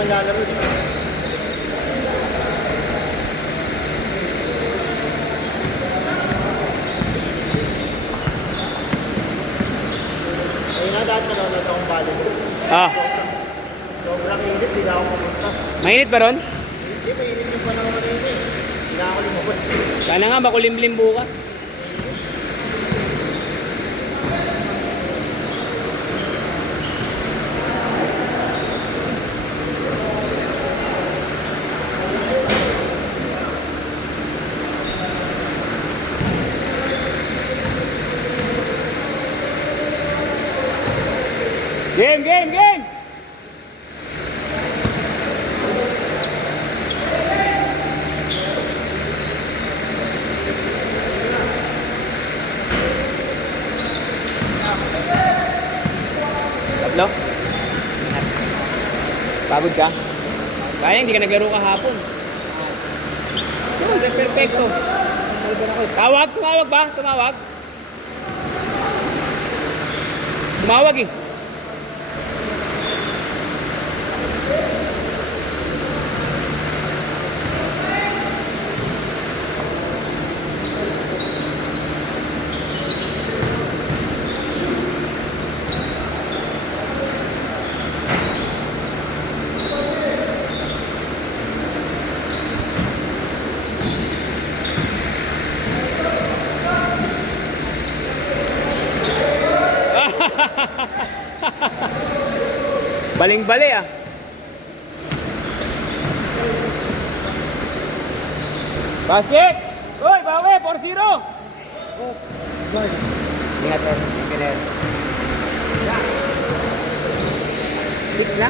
naman lalaro dito. Ayun na, dahil manonood akong balik. Ah, Sobrang init, hindi na ako pumunta. mainit ba ron? Hindi, mainit yung panahon na yun eh. Hindi na ako lumabas. Sana nga makulimlim bukas. Game, game, game! Tatlo? Pagod ka? Kaya hindi ka naglaro kahapon. Yun, sa perfecto. Tawag, tumawag ba? Tumawag? Tumawag eh. Baling-bali ah. Basket! Uy, bawi! 4-0! Ingat eh. Ingat. 6 na?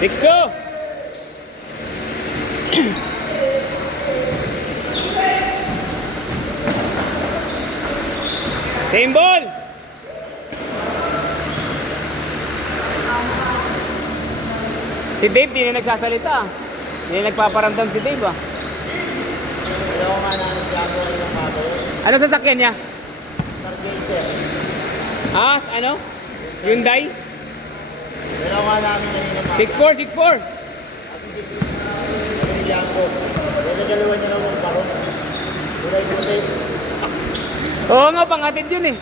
Six go! Same ball! Si Dave di na nagsasalita. Hindi na nagpaparamdam si Dave ah. Ayaw nga namin gagawa yung mga Ano sasakyan niya? Stargazer. Ah, ano? Hyundai? Ayaw nga namin kanina mga 6'4", 6'4". Yango. Nagagaluan niya lang ng baro. Kulay-kulay. Oo nga, pangatid yun eh.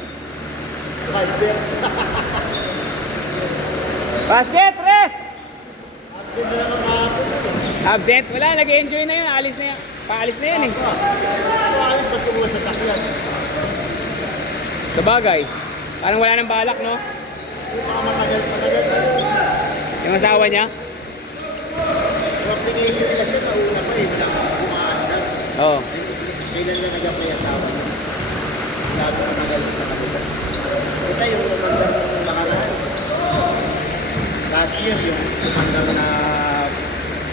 Fiber. Basket, tres! Absent na lang ang kahapon. Absent? Wala, nag-enjoy na yun. Alis na yan. Paalis na yan eh. Ano alis ba't kumuha sa sakyan? Sa bagay. Parang wala nang balak, no? Yung mga matagal. Yung asawa niya? Yung pinigil kasi nauna pa eh. Umaandag. Oo. Kailan na nag-apply asawa niya? Lalo na tagal sa kanila. Ito yung umandar ng nakaraan. Last year yung umandar na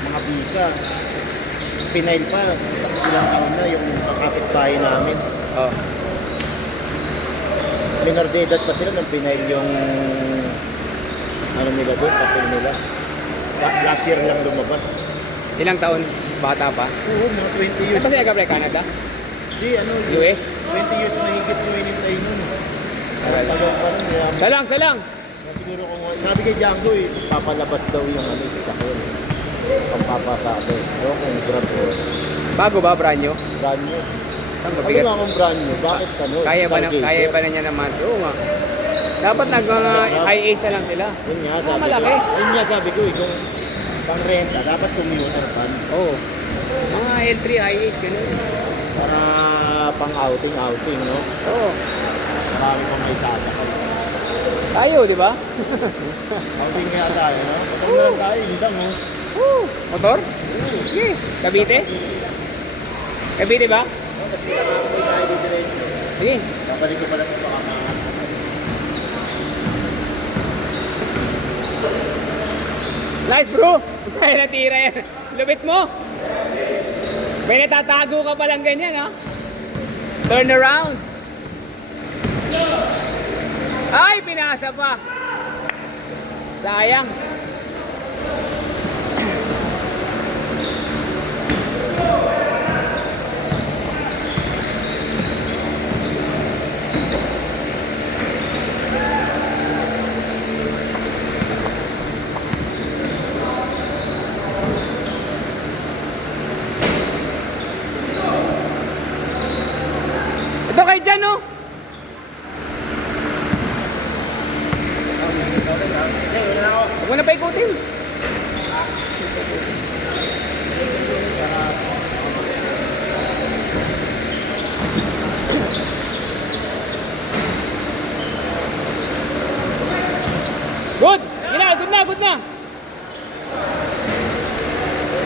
mga visa. Pinail pa. Ilang taon na yung kapitbahay namin. Oo. Minor de edad pa sila nang pinail yung ano nila doon, papel nila. Last year lang lumabas. Ilang taon? Bata pa? Oo, mga 20 years. Saan pa sila nag-apply? Canada? Di, ano, US? 20 years na higit yung inintay nun. Tagal. Tagal pa rin. Kaya, Salang! siguro kung, sabi kay Django eh, papalabas daw yung ano, isa ko yun. Pampapatabi. Ewan kung grab ko. Bago ba, brand new? Brand new. Ang Ano mabigat. nga kung brand new? Bakit ano? Kaya ba Stargazer? na niya naman? Oo nga. Dapat high ace na lang sila. Yun nga, Ah, sabi malaki. ko. Yun nga sabi ko eh, kung pang renta, dapat commuter pan. Oo. Mga L3 high ace, ganun. Para pang outing, no? Oo. Marami pang may sasakal. Tayo, di ba? Outing nga tayo, no? Patang na lang tayo, hindi mo. Woo! Motor? Sige. Cavite? Cavite ba? No, kasi kailangan ko tayo di diretso. Sige. Babalik ko pala ito baka mga Nice bro! Sa'yo natira yan. Lupit mo! May natatago ka palang ganyan, ha? Turn around! Ay! Pinasa pa! Sayang!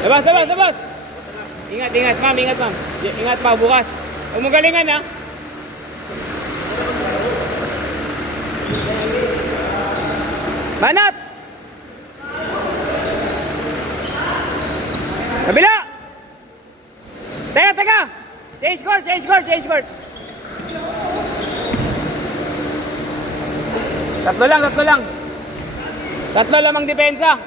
Labas, labas, labas! Ingat, ingat, ma'am, ingat, ma'am. Ingat pa, bukas. Huwag mong galingan, ha? Banat! Kabila! Teka, teka! Change court, change court, change court! Tatlo lang, tatlo lang. Tatlo lamang depensa.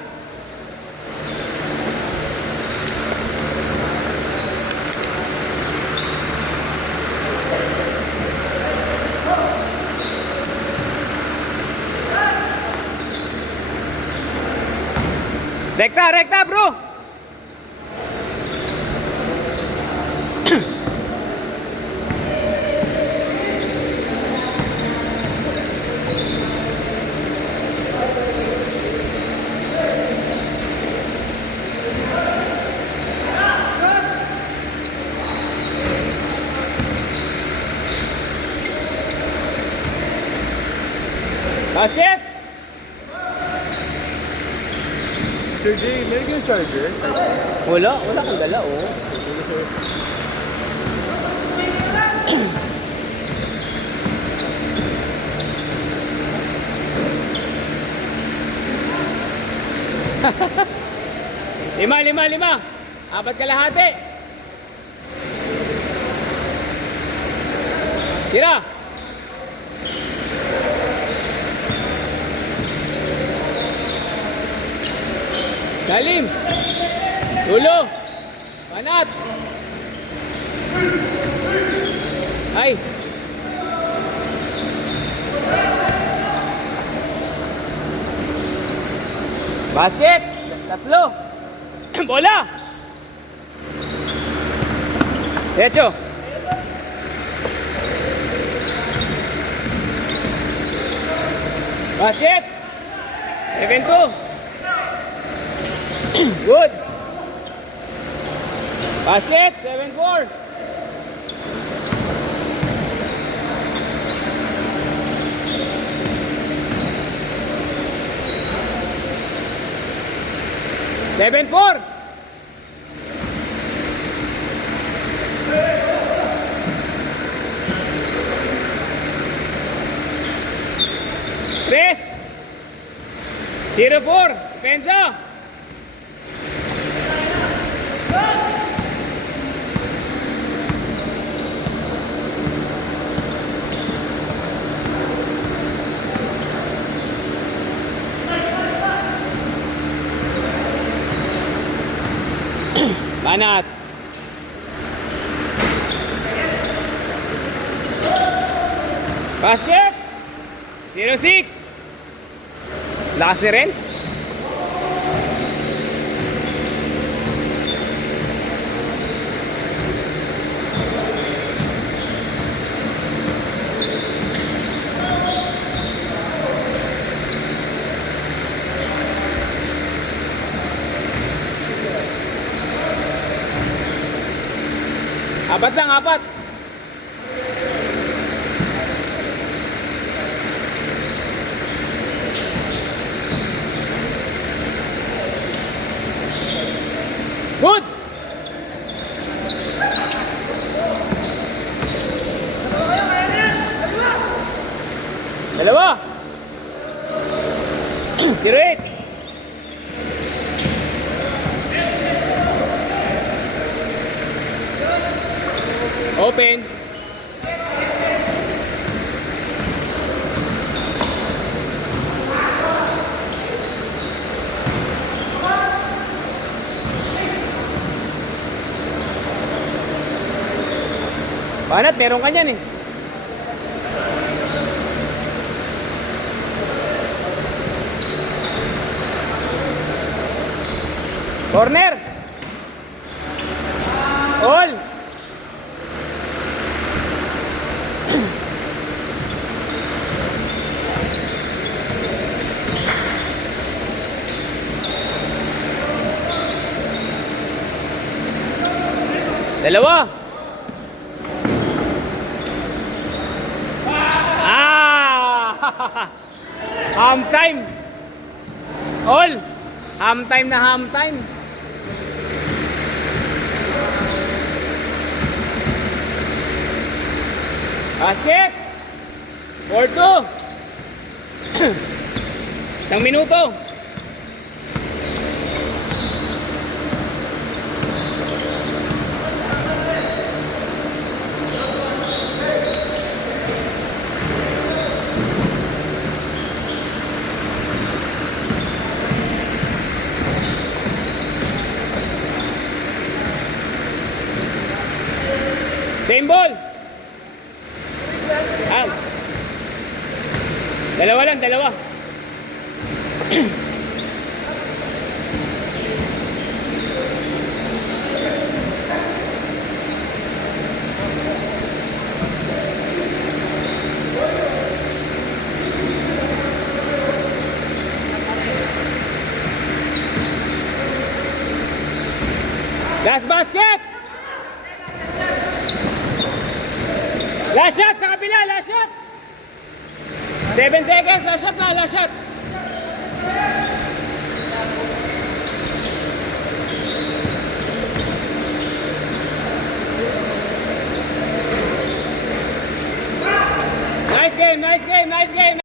Rekta, rekta, bro! Basket! Sir Jay, meron yung charger? Wala, wala kang dala, oh. Lima, lima, lima. Apat kalahati. Tira. Dalim. Dulo. Panat. Ay. Basket. Tatlo. Bola. Derecho. Basket. 7-2. Good. Basket. 7-4. Seven, four. Tres. 0-4. Pensa. Banat. Basket. 0-6. Lakas ni Renz. Apat lang, apat. Good. Dalawa. 0-8. Open. Banat, meron ka niyan eh. Corner. All. Dalawa. Half time. All. Half time na half time. Basket! 4-2. Isang minuto. Same ball. Dalawa lang, dalawa. Last basket. Last shot sa kabila, last shot. 7 seconds, last shot na, last shot. Nice game, nice game, nice game.